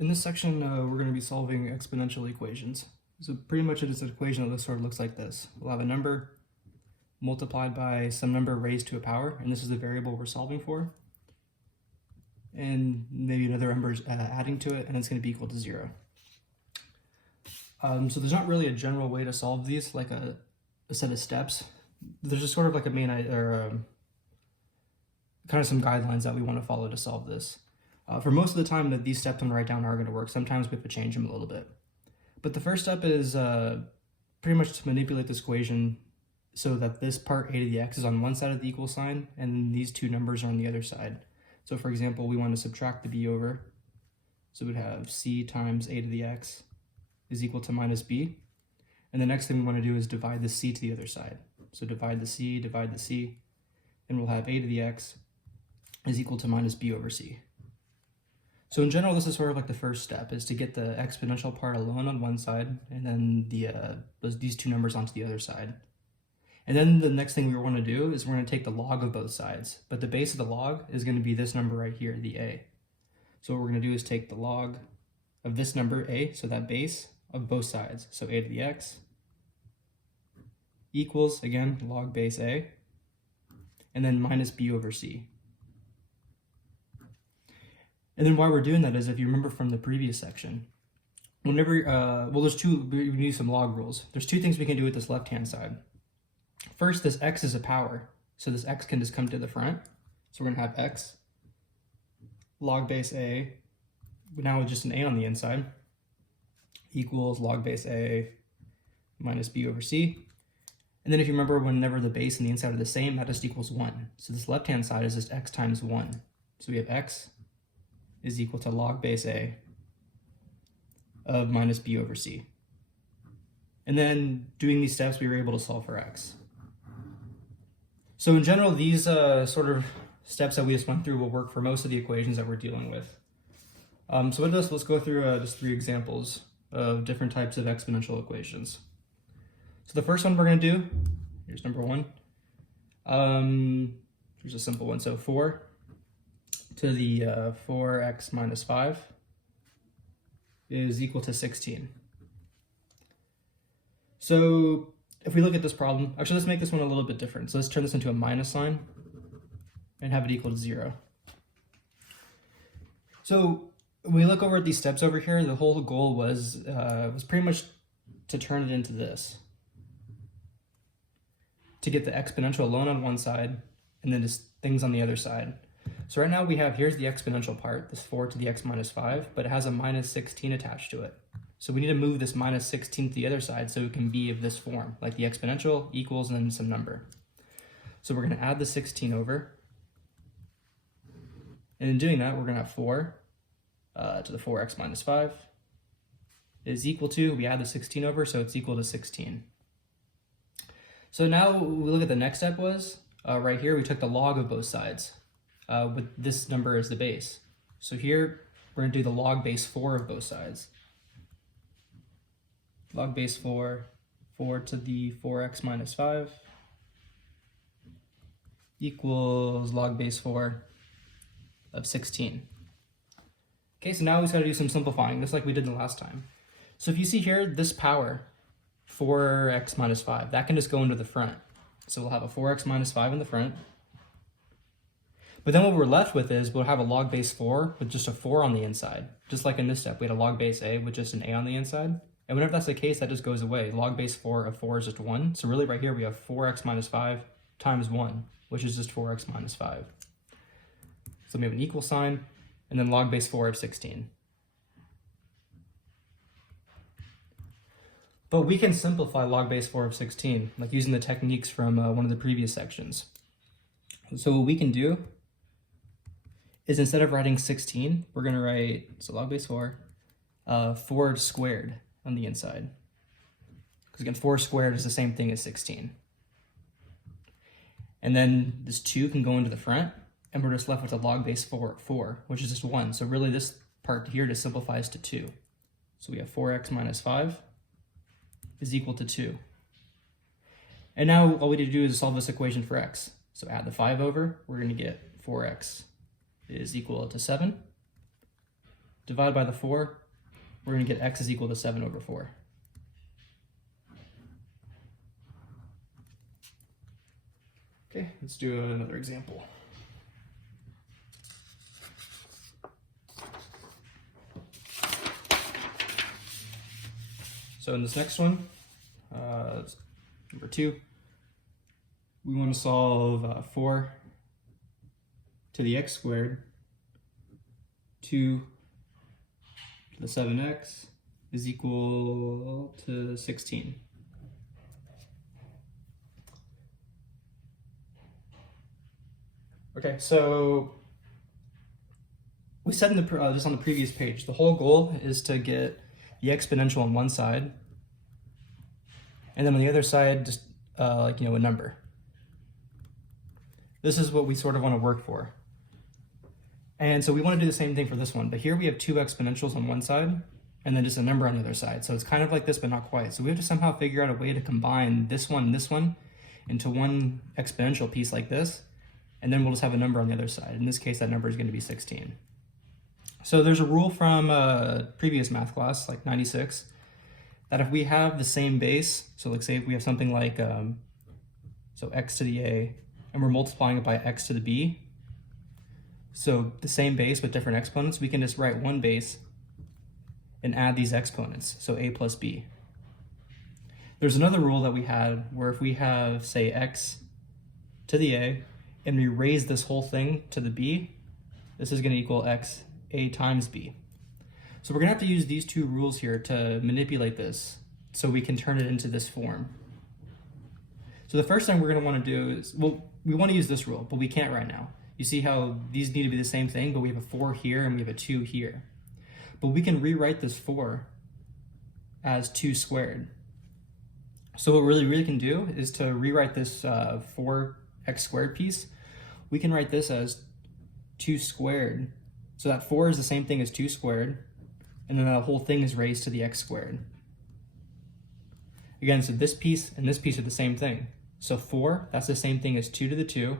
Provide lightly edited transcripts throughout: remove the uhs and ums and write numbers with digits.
In this section, we're going to be solving exponential equations. So pretty much it is an equation that sort of looks like this. We'll have a number multiplied by some number raised to a power, and this is the variable we're solving for. And maybe another number adding to it, and it's going to be equal to 0. So there's not really a general way to solve these, like a set of steps. There's just sort of like a main, kind of some guidelines that we want to follow to solve this. For most of the time that these steps I'm going to write down are going to work. Sometimes we have to change them a little bit. But the first step is pretty much to manipulate this equation so that this part a to the x is on one side of the equal sign, and these two numbers are on the other side. So for example, we want to subtract the b over. So we'd have c times a to the x is equal to minus b. And the next thing we want to do is divide the c to the other side. So divide the c, and we'll have a to the x is equal to minus b over c. So in general, this is sort of like the first step, is to get the exponential part alone on one side, and then these two numbers onto the other side. And then the next thing we want to do is we're going to take the log of both sides, but the base of the log is going to be this number right here, the a. So what we're going to do is take the log of this number a, so that base of both sides, so a to the x equals, again, log base a, and then minus b over c. And then why we're doing that is, if you remember from the previous section, whenever, we use some log rules. There's two things we can do with this left-hand side. First, this x is a power, so this x can just come to the front. So we're gonna have x log base a, now with just an a on the inside, equals log base a minus b over c. And then if you remember, whenever the base and the inside are the same, that just equals 1. So this left-hand side is just x times 1. So we have x is equal to log base a of minus b over c. And then doing these steps, we were able to solve for x. So in general, these sort of steps that we just went through will work for most of the equations that we're dealing with. So with this, let's go through just 3 examples of different types of exponential equations. So the first one we're going to do, here's number 1. Here's a simple one. So 4 to the 4x minus 5 is equal to 16. So if we look at this problem, actually let's make this one a little bit different. So let's turn this into a minus sign and have it equal to 0. So when we look over at these steps over here, the whole goal was pretty much to turn it into this, to get the exponential alone on one side and then just things on the other side. So right now we have, here's the exponential part, this 4 to the x minus 5, but it has a minus 16 attached to it. So we need to move this minus 16 to the other side so it can be of this form, like the exponential equals and then some number. So we're going to add the 16 over. And in doing that, we're going to have 4 to the 4x minus 5 is equal to, we add the 16 over, so it's equal to 16. So now we look at the next step was, right here we took the log of both sides. With this number as the base. So here, we're going to do the log base 4 of both sides. Log base 4, 4 to the 4x minus 5 equals log base 4 of 16. Okay, so now we just got to do some simplifying, just like we did the last time. So if you see here, this power, 4x minus 5, that can just go into the front. So we'll have a 4x minus 5 in the front. But then what we're left with is we'll have a log base 4 with just a 4 on the inside. Just like in this step, we had a log base a with just an a on the inside. And whenever that's the case, that just goes away. Log base 4 of 4 is just 1. So really right here we have 4x minus 5 times 1, which is just 4x minus 5. So we have an equal sign, and then log base 4 of 16. But we can simplify log base 4 of 16, like using the techniques from one of the previous sections. So what we can do is, instead of writing 16, we're going to write, so log base 4, 4 squared on the inside. Because again, 4 squared is the same thing as 16. And then this 2 can go into the front, and we're just left with a log base 4, which is just 1. So really this part here just simplifies to 2. So we have 4x minus 5 is equal to 2. And now all we need to do is solve this equation for x. So add the 5 over, we're going to get 4x is equal to 7. divide by the 4, we're going to get x is equal to 7 over 4. Okay, let's do another example. So in this next one, number 2, we want to solve 4 to the x squared, 2 to the 7x is equal to 16. Okay, so we said in the just on the previous page, the whole goal is to get the exponential on one side, and then on the other side, just a number. This is what we sort of want to work for. And so we want to do the same thing for this one, but here we have 2 exponentials on one side, and then just a number on the other side. So it's kind of like this, but not quite. So we have to somehow figure out a way to combine this one and this one into one exponential piece like this, and then we'll just have a number on the other side. In this case, that number is going to be 16. So there's a rule from a previous math class, like 96, that if we have the same base, so like say if we have something like, so x to the a, and we're multiplying it by x to the b, so the same base with different exponents, we can just write one base and add these exponents, so a plus b. There's another rule that we had where if we have, say, x to the a, and we raise this whole thing to the b, this is going to equal x a times b. So we're going to have to use these two rules here to manipulate this so we can turn it into this form. So the first thing we're going to want to do is, well, we want to use this rule, but we can't right now. You see how these need to be the same thing, but we have a 4 here and we have a 2 here. But we can rewrite this 4 as 2 squared. So what we really can do is to rewrite this 4x squared piece. We can write this as 2 squared. So that 4 is the same thing as 2 squared, and then that whole thing is raised to the x squared. Again, so this piece and this piece are the same thing. So 4, that's the same thing as 2 to the 2.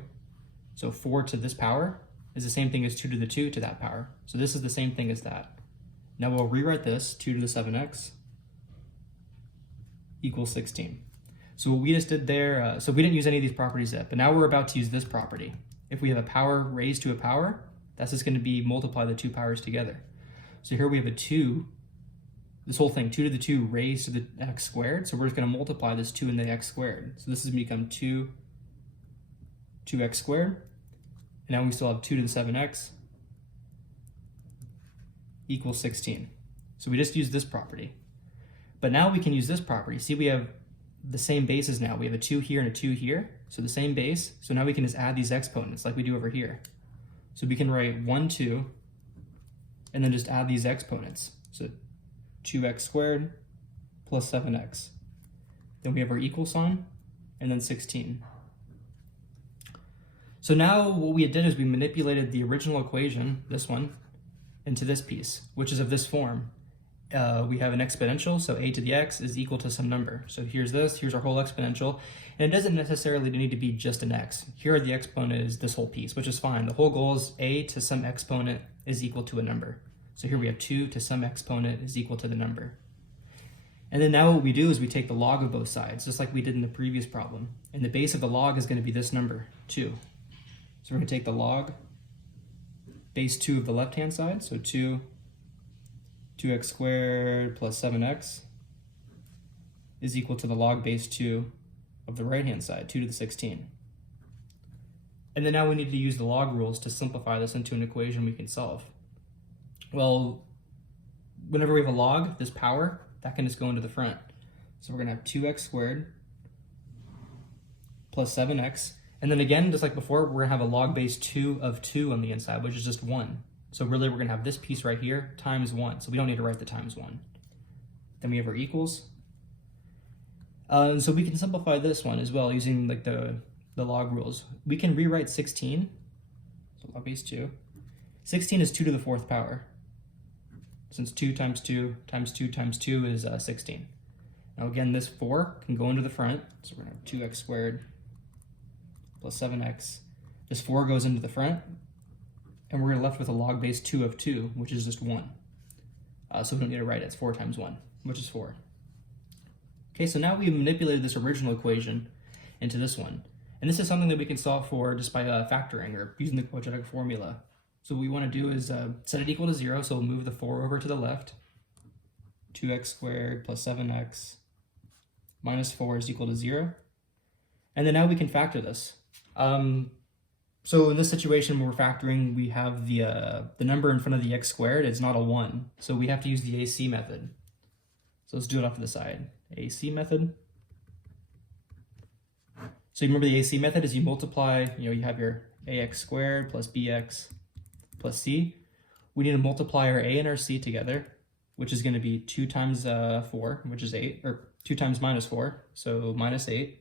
So 4 to this power is the same thing as 2 to the 2 to that power. So this is the same thing as that. Now we'll rewrite this, 2 to the 7x equals 16. So what we just did there, so we didn't use any of these properties yet, but now we're about to use this property. If we have a power raised to a power, that's just going to be multiply the 2 powers together. So here we have a 2, this whole thing, 2 to the 2 raised to the x squared. So we're just going to multiply this 2 and the x squared. So this is going to become 2x squared. And now we still have 2 to the 7x equals 16. So we just used this property. But now we can use this property. See, we have the same bases now. We have a 2 here and a 2 here. So the same base. So now we can just add these exponents like we do over here. So we can write 1, 2, and then just add these exponents. So 2x squared plus 7x. Then we have our equal sign, and then 16. So now what we did is we manipulated the original equation, this one, into this piece, which is of this form. We have an exponential, so a to the x is equal to some number. So here's this, here's our whole exponential, and it doesn't necessarily need to be just an x. Here the exponent is this whole piece, which is fine. The whole goal is a to some exponent is equal to a number. So here we have 2 to some exponent is equal to the number. And then now what we do is we take the log of both sides, just like we did in the previous problem. And the base of the log is going to be this number, 2. So we're going to take the log base 2 of the left-hand side, so 2x squared plus 7x is equal to the log base 2 of the right-hand side, 2 to the 16. And then now we need to use the log rules to simplify this into an equation we can solve. Well, whenever we have a log, this power, that can just go into the front. So we're going to have 2x squared plus 7x. And then again, just like before, we're going to have a log base 2 of 2 on the inside, which is just 1. So really, we're going to have this piece right here times 1. So we don't need to write the times 1. Then we have our equals. So we can simplify this one as well using like the log rules. We can rewrite 16. So log base 2. 16 is 2 to the 4th power. Since 2 times 2 times 2 times 2 is 16. Now again, this 4 can go into the front. So we're going to have 2x squared plus 7x. This 4 goes into the front. And we're left with a log base 2 of 2, which is just 1. So we don't need to write it. It's 4 times 1, which is 4. Okay, so now we've manipulated this original equation into this one. And this is something that we can solve for just by factoring or using the quadratic formula. So what we want to do is set it equal to 0, so we'll move the 4 over to the left. 2x squared plus 7x minus 4 is equal to 0. And then now we can factor this. So in this situation where we're factoring, we have the number in front of the x squared. It's not a 1, so we have to use the AC method. So let's do it off to the side. AC method. So you remember the AC method is you multiply, you have your ax squared plus bx plus c. We need to multiply our a and our c together, which is going to be 2 times 4, which is 8, or 2 times minus 4, so minus 8.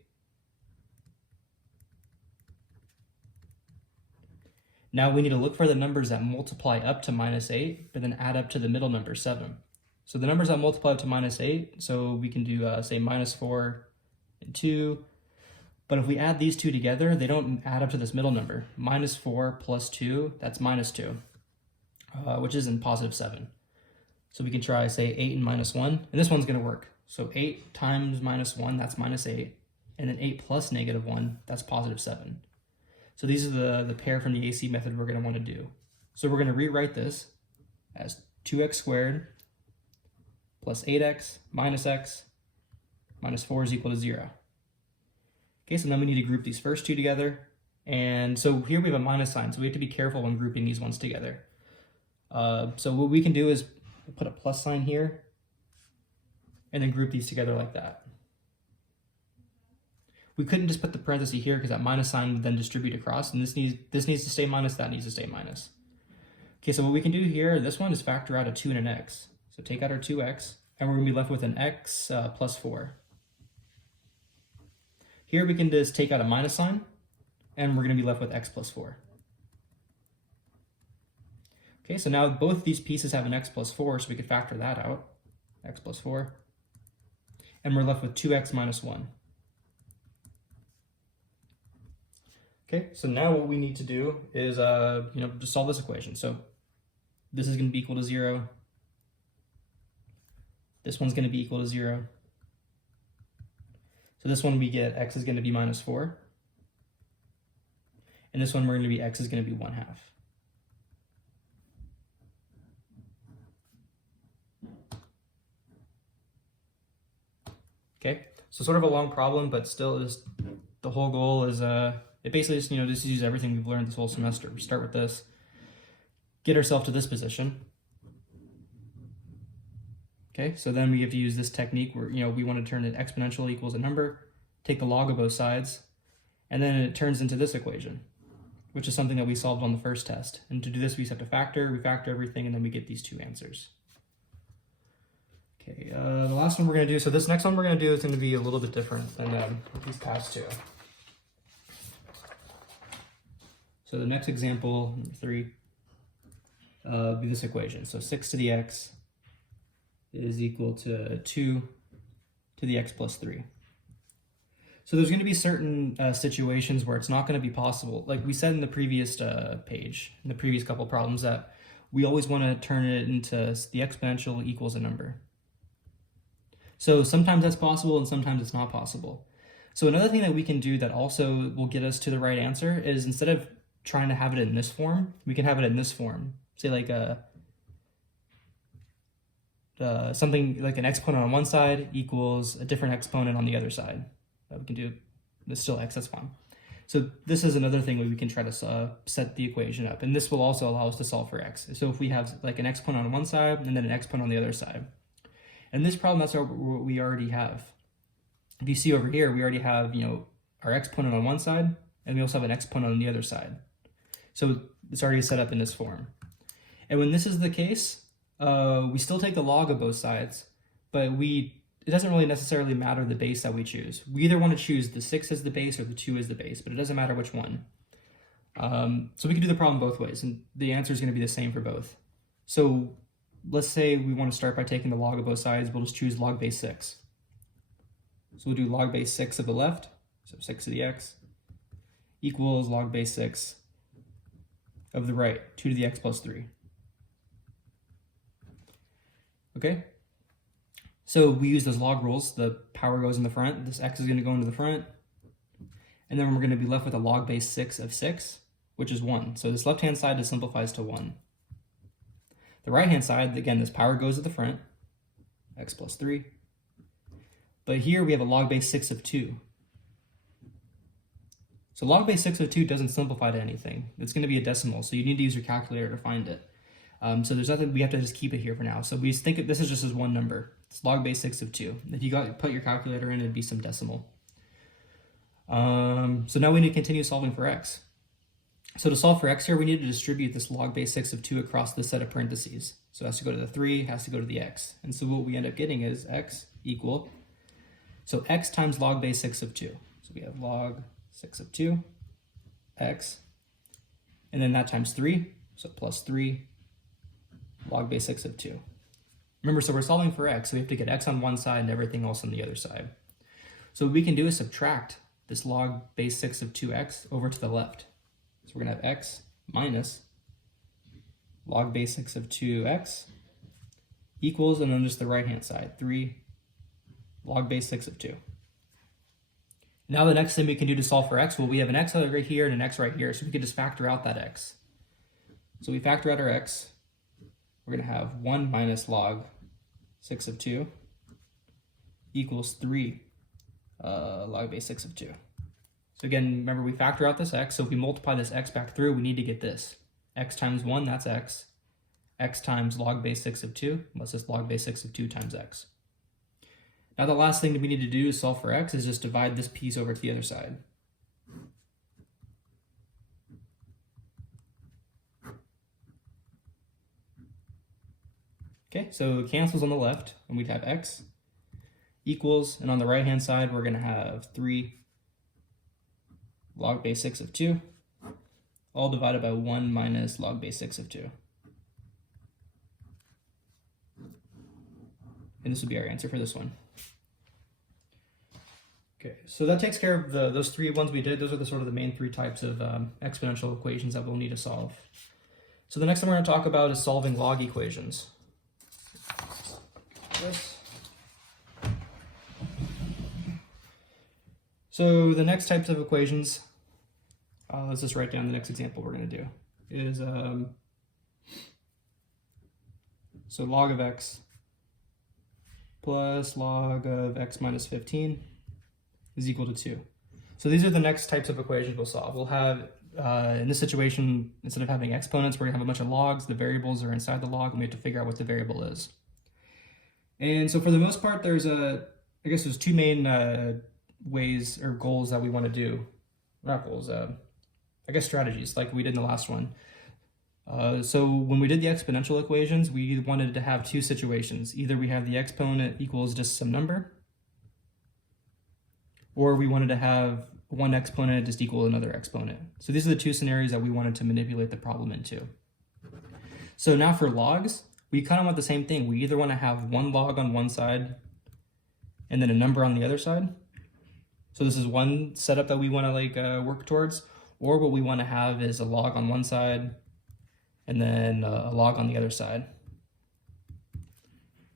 Now we need to look for the numbers that multiply up to minus 8, but then add up to the middle number, 7. So the numbers that multiply up to minus 8, so we can do, say, minus 4 and 2. But if we add these two together, they don't add up to this middle number. Minus 4 plus 2, that's minus 2, which is in positive 7. So we can try, say, 8 and minus 1, and this one's going to work. So 8 times minus 1, that's minus 8. And then 8 plus negative 1, that's positive 7. So these are the pair from the AC method we're going to want to do. So we're going to rewrite this as 2x squared plus 8x minus 4 is equal to 0. Okay, so then we need to group these first two together. And so here we have a minus sign, so we have to be careful when grouping these ones together. So what we can do is put a plus sign here and then group these together like that. We couldn't just put the parenthesis here because that minus sign would then distribute across, and this needs to stay minus, that needs to stay minus. Okay, so what we can do here, this one is factor out a 2 and an x. So take out our 2x, and we're going to be left with an x plus 4. Here we can just take out a minus sign, and we're going to be left with x plus 4. Okay, so now both these pieces have an x plus 4, so we could factor that out, x plus 4. And we're left with 2x minus 1. Okay, so now what we need to do is, just solve this equation. So this is going to be equal to 0. This one's going to be equal to 0. So this one we get x is going to be minus 4. And this one we're going to be x is going to be 1/2. Okay, so sort of a long problem, but still is the whole goal is it basically just, just use everything we've learned this whole semester. We start with this, get ourselves to this position. Okay, so then we have to use this technique where, we want to turn an exponential equals a number, take the log of both sides, and then it turns into this equation, which is something that we solved on the first test. And to do this, we just have to factor, everything, and then we get these two answers. Okay, the last one we're going to do, so this next one we're going to do is going to be a little bit different than these past two. So the next example, number 3, be this equation. So 6 to the x is equal to 2 to the x plus 3. So there's going to be certain situations where it's not going to be possible. Like we said in the previous page, in the previous couple of problems, that we always want to turn it into the exponential equals a number. So sometimes that's possible and sometimes it's not possible. So another thing that we can do that also will get us to the right answer is, instead of trying to have it in this form, we can have it in this form. Say like something like an exponent on one side equals a different exponent on the other side. We can do this, still x, that's fine. So this is another thing where we can try to set the equation up, and this will also allow us to solve for x. So if we have like an exponent on one side and then an exponent on the other side. And this problem, that's what we already have. If you see over here, we already have, our exponent on one side, and we also have an exponent on the other side. So it's already set up in this form. And when this is the case, we still take the log of both sides, but it doesn't really necessarily matter the base that we choose. We either want to choose the 6 as the base or the 2 as the base, but it doesn't matter which one. So we can do the problem both ways, and the answer is going to be the same for both. So let's say we want to start by taking the log of both sides. We'll just choose log base 6. So we'll do log base 6 of the left, so 6 to the x, equals log base 6 of the right, 2 to the x plus 3. Okay? So we use those log rules. The power goes in the front. This x is going to go into the front. And then we're going to be left with a log base 6 of 6, which is 1. So this left-hand side just simplifies to 1. The right-hand side, again, this power goes to the front, x plus 3. But here we have a log base 6 of 2. So log base 6 of 2 doesn't simplify to anything. It's going to be a decimal, so you need to use your calculator to find it. So there's nothing, we have to just keep it here for now. So we just think of this is just as one number. It's log base 6 of 2. If you put your calculator in, it'd be some decimal. So now we need to continue solving for x. So to solve for x here, we need to distribute this log base 6 of 2 across this set of parentheses. So it has to go to the 3, has to go to the x. And so what we end up getting is x equal, so x times log base 6 of 2. So we have log 6 of 2, x, and then that times 3, so plus 3, log base 6 of 2. Remember, so we're solving for x, so we have to get x on one side and everything else on the other side. So what we can do is subtract this log base 6 of 2x over to the left. So we're going to have x minus log base 6 of 2x equals, and then just the right-hand side, 3 log base 6 of 2. Now the next thing we can do to solve for x, well, we have an x right here and an x right here, so we can just factor out that x. So we factor out our x. We're going to have 1 minus log 6 of 2 equals 3 log base 6 of 2. So again, remember we factor out this x, so if we multiply this x back through, we need to get this. X times 1, that's x. X times log base 6 of 2, what's this log base 6 of 2 times x. Now the last thing that we need to do to solve for x is just divide this piece over to the other side. Okay, so it cancels on the left, and we'd have x equals, and on the right-hand side, we're going to have 3 log base 6 of 2, all divided by 1 minus log base 6 of 2. And this would be our answer for this one. Okay, so that takes care of those three ones we did. Those are the sort of the main three types of exponential equations that we'll need to solve. So the next one we're going to talk about is solving log equations. This. So the next types of equations, let's just write down the next example we're going to do, is so log of x plus log of x minus 15 is equal to 2. So these are the next types of equations we'll solve. We'll have, in this situation, instead of having exponents, we're going to have a bunch of logs. The variables are inside the log, and we have to figure out what the variable is. And so for the most part, there's there's two main ways or goals that we want to do. Not goals, strategies, like we did in the last one. So when we did the exponential equations, we wanted to have two situations. Either we have the exponent equals just some number, or we wanted to have one exponent just equal another exponent. So these are the two scenarios that we wanted to manipulate the problem into. So now for logs, we kind of want the same thing. We either want to have one log on one side and then a number on the other side. So this is one setup that we want to work towards, or what we want to have is a log on one side and then a log on the other side.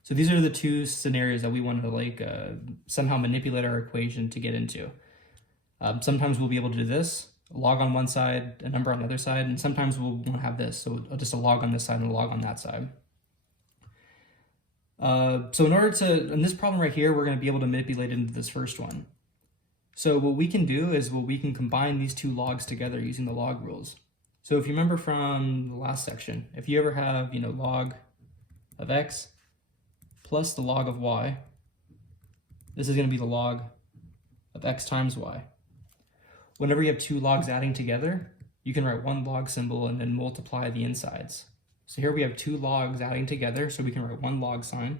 So these are the two scenarios that we want to somehow manipulate our equation to get into. Sometimes we'll be able to do this, a log on one side, a number on the other side, and sometimes we'll want to have this, so just a log on this side and a log on that side. So in this problem right here, we're going to be able to manipulate into this first one. So what we can do is we can combine these two logs together using the log rules. So if you remember from the last section, if you ever have, log of x plus the log of y, this is going to be the log of x times y. Whenever you have two logs adding together, you can write one log symbol and then multiply the insides. So here we have two logs adding together, so we can write one log sign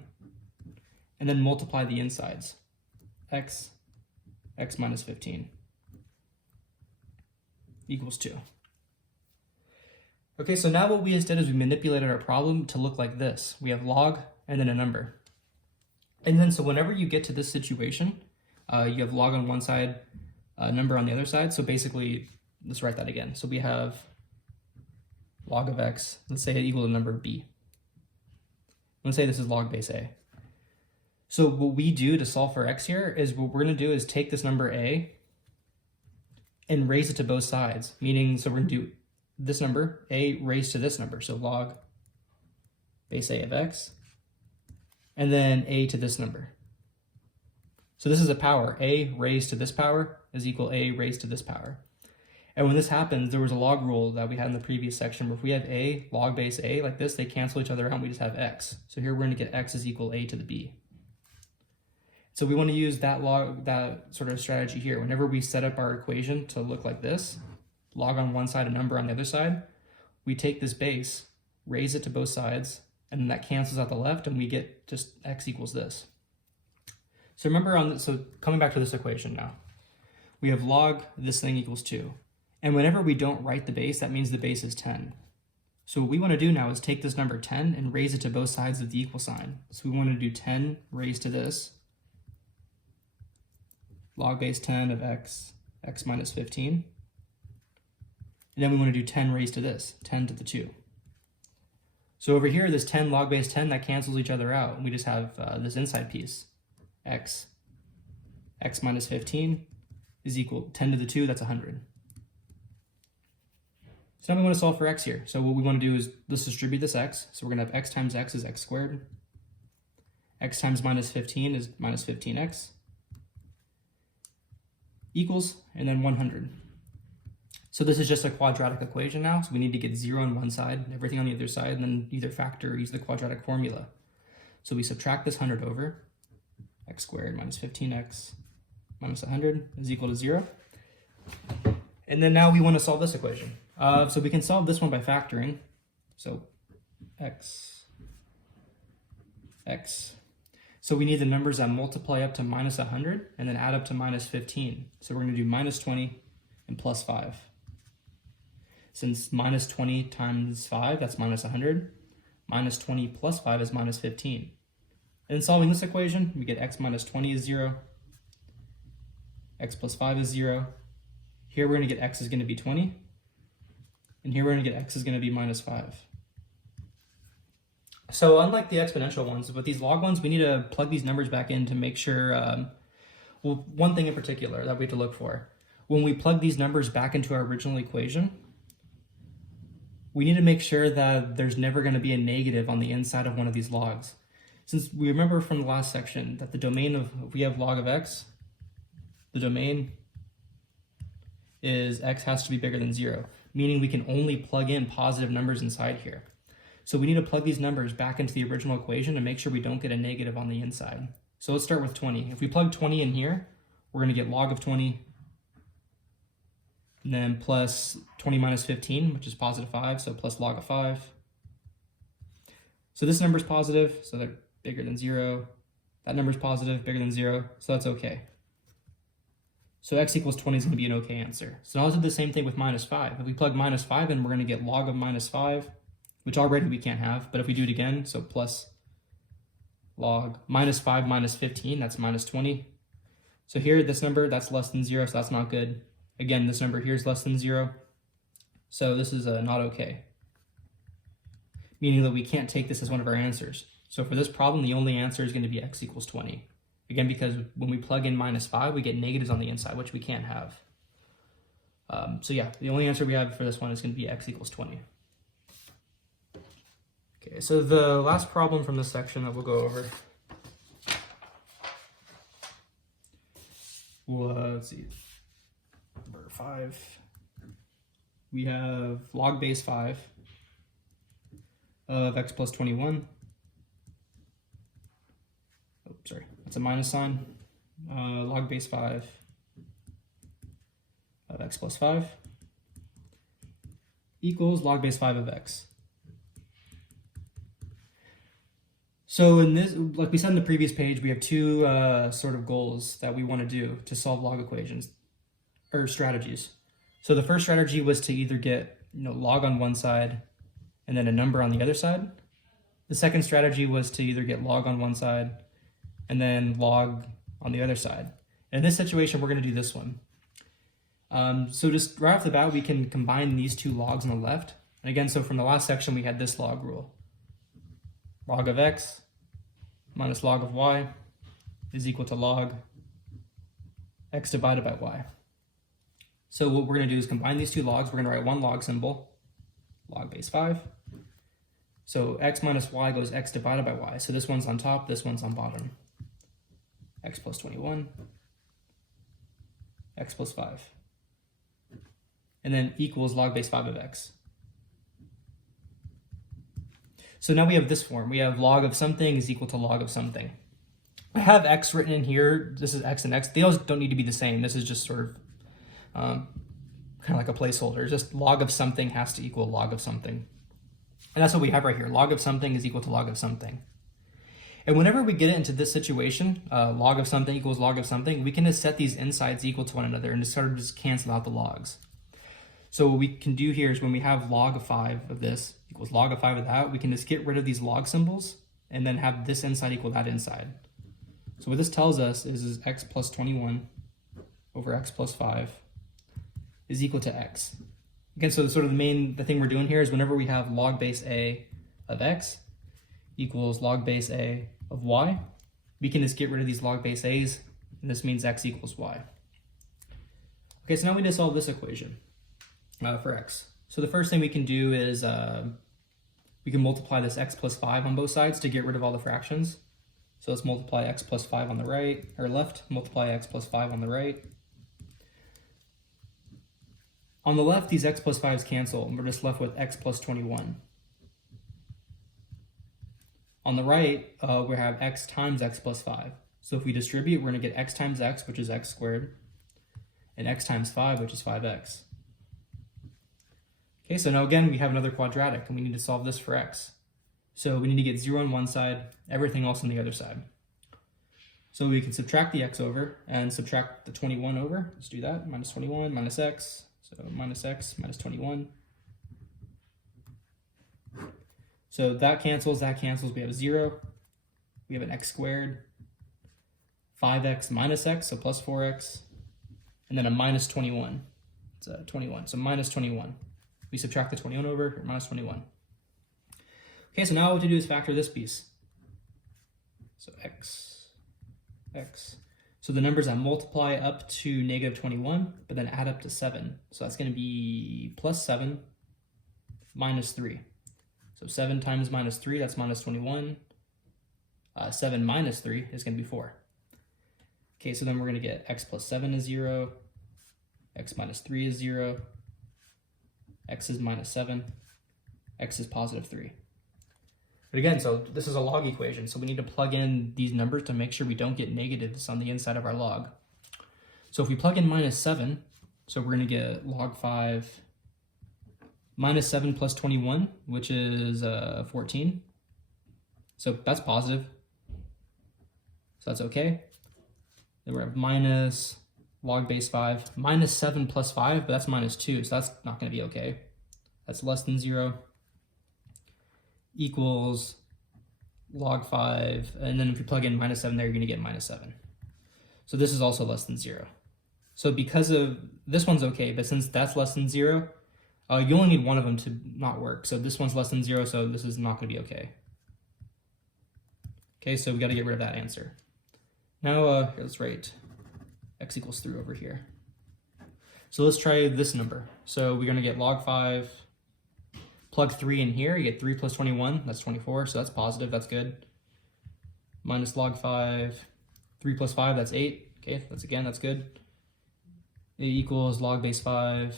and then multiply the insides. X minus 15 equals 2. Okay, so now what we just did is we manipulated our problem to look like this. We have log and then a number. And then so whenever you get to this situation, you have log on one side, number on the other side. So basically, let's write that again. So we have log of x, let's say equal to number b. Let's say this is log base a. So what we do to solve for x here is what we're going to do is take this number a and raise it to both sides, meaning, so we're going to do this number, a raised to this number, so log base a of x, and then a to this number. So this is a power, a raised to this power is equal a raised to this power. And when this happens, there was a log rule that we had in the previous section where if we have a log base a like this, they cancel each other out and we just have x. So here we're going to get x is equal a to the b. So we want to use that sort of strategy here. Whenever we set up our equation to look like this, log on one side, a number on the other side, we take this base, raise it to both sides, and then that cancels out the left and we get just x equals this. So remember so coming back to this equation now, we have log this thing equals 2. And whenever we don't write the base, that means the base is 10. So what we want to do now is take this number 10 and raise it to both sides of the equal sign. So we want to do 10 raised to this, log base 10 of x minus 15. And then we want to do 10 raised to this, 10 to the 2. So over here, this 10 log base 10, that cancels each other out. And we just have this inside piece, x minus 15 is equal 10 to the 2, that's 100. So now we want to solve for x here. So what we want to do is let's distribute this x. So we're going to have x times x is x squared. X times minus 15 is minus 15x. Equals, and then 100. So this is just a quadratic equation now. So we need to get 0 on one side and everything on the other side, and then either factor or use the quadratic formula. So we subtract this 100 over. X squared minus 15x minus 100 is equal to 0. And then now we want to solve this equation. So we can solve this one by factoring. So x. So we need the numbers that multiply up to minus 100 and then add up to minus 15. So we're going to do minus 20 and plus 5. Since minus 20 times 5, that's minus 100. Minus 20 plus 5 is minus 15. And in solving this equation, we get x minus 20 is 0. X plus 5 is 0. Here we're going to get x is going to be 20. And here we're going to get x is going to be minus 5. So unlike the exponential ones, with these log ones, we need to plug these numbers back in to make sure, well, one thing in particular that we have to look for. When we plug these numbers back into our original equation, we need to make sure that there's never going to be a negative on the inside of one of these logs. Since we remember from the last section that the domain of, if we have log of x, the domain is x has to be bigger than 0, meaning we can only plug in positive numbers inside here. So we need to plug these numbers back into the original equation to make sure we don't get a negative on the inside. So let's start with 20. If we plug 20 in here, we're going to get log of 20, and then plus 20 minus 15, which is positive 5, so plus log of 5. So this number is positive, so they're bigger than 0. That number is positive, bigger than 0, so that's okay. So x equals 20 is going to be an okay answer. So now let's do the same thing with minus 5. If we plug minus 5 in, we're going to get log of minus 5, which already we can't have, but if we do it again, so plus log minus 5 minus 15, that's minus 20. So here, this number, that's less than 0, so that's not good. Again, this number here is less than 0, so this is not okay, meaning that we can't take this as one of our answers. So for this problem, the only answer is going to be x equals 20. Again, because when we plug in minus 5, we get negatives on the inside, which we can't have. So yeah, the only answer we have for this one is going to be x equals 20. Okay, so the last problem from this section that we'll go over. Well, let's see. Number 5. We have log base 5 of x plus 21. Oh, sorry, that's a minus sign. Log base 5 of x plus 5 equals log base 5 of x. So in this, like we said in the previous page, we have two sort of goals that we want to do to solve log equations, or strategies. So the first strategy was to either get log on one side and then a number on the other side. The second strategy was to either get log on one side and then log on the other side. And in this situation, we're going to do this one. So just right off the bat, we can combine these two logs on the left. And again, so from the last section, we had this log rule. log of x minus log of y is equal to log x divided by y. So what we're going to do is combine these two logs. We're going to write one log symbol, log base 5. So x minus y goes x divided by y. So this one's on top, this one's on bottom. X plus 21, x plus 5. And then equals log base 5 of x. So now we have this form. We have log of something is equal to log of something. I have x written in here. This is x and x. They always don't need to be the same. This is just sort of kind of like a placeholder. Just log of something has to equal log of something. And that's what we have right here. Log of something is equal to log of something. And whenever we get it into this situation, log of something equals log of something, we can just set these insides equal to one another and just sort of just cancel out the logs. So what we can do here is when we have log of 5 of this equals log of 5 of that, we can just get rid of these log symbols and then have this inside equal that inside. So what this tells us is x plus 21 over x plus 5 is equal to x. Again, so sort of the thing we're doing here is whenever we have log base a of x equals log base a of y, we can just get rid of these log base a's, and this means x equals y. Okay, so now we need to solve this equation for x. So the first thing we can do is we can multiply this x plus 5 on both sides to get rid of all the fractions. So let's multiply x plus 5 on the right, or left, multiply x plus 5 on the right. On the left, these x plus 5's cancel, and we're just left with x plus 21. On the right, we have x times x plus 5. So if we distribute, we're going to get x times x, which is x squared, and x times 5, which is 5x. Okay, so now again, we have another quadratic, and we need to solve this for x. So we need to get 0 on one side, everything else on the other side. So we can subtract the x over and subtract the 21 over. Let's do that. Minus 21 minus x. So minus x minus 21. So that cancels, we have 0. We have an x squared. 5x minus x, so plus 4x. And then a minus 21. It's 21, so minus 21. We subtract the 21 over, minus 21. Okay, so now what to do is factor this piece. So x. So the numbers that multiply up to negative 21, but then add up to 7. So that's going to be plus 7 minus 3. So 7 times minus 3, that's minus 21. 7 minus 3 is going to be 4. Okay, so then we're going to get x plus 7 is 0. X minus 3 is 0. X is minus 7. X is positive 3. But again, so this is a log equation, so we need to plug in these numbers to make sure we don't get negatives on the inside of our log. So if we plug in minus 7, so we're going to get log 5 minus 7 plus 21, which is 14. So that's positive. So that's okay. Then we have minus log base 5, minus 7 plus 5, but that's minus 2, so that's not going to be okay. That's less than 0. Equals log 5, and then if you plug in minus 7 there, you're going to get minus 7. So this is also less than 0. So because of this one's okay, but since that's less than 0, you only need one of them to not work. So this one's less than 0, so this is not going to be okay. Okay, so we got to get rid of that answer. Now let's write x equals 3 over here. So let's try this number. So we're going to get log 5. Plug 3 in here, you get 3 plus 21, that's 24, so that's positive, that's good. Minus log 5, 3 plus 5, that's 8, okay, that's good. It equals log base 5,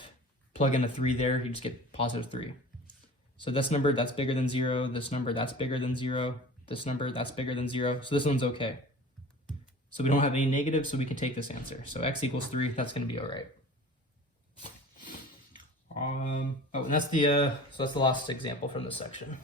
plug in a 3 there, you just get positive 3. So this number, that's bigger than 0, this number, that's bigger than 0, this number, that's bigger than 0, so this one's okay. So we don't have any negatives, so we can take this answer. So x equals 3, that's going to be all right. And that's the last example from this section.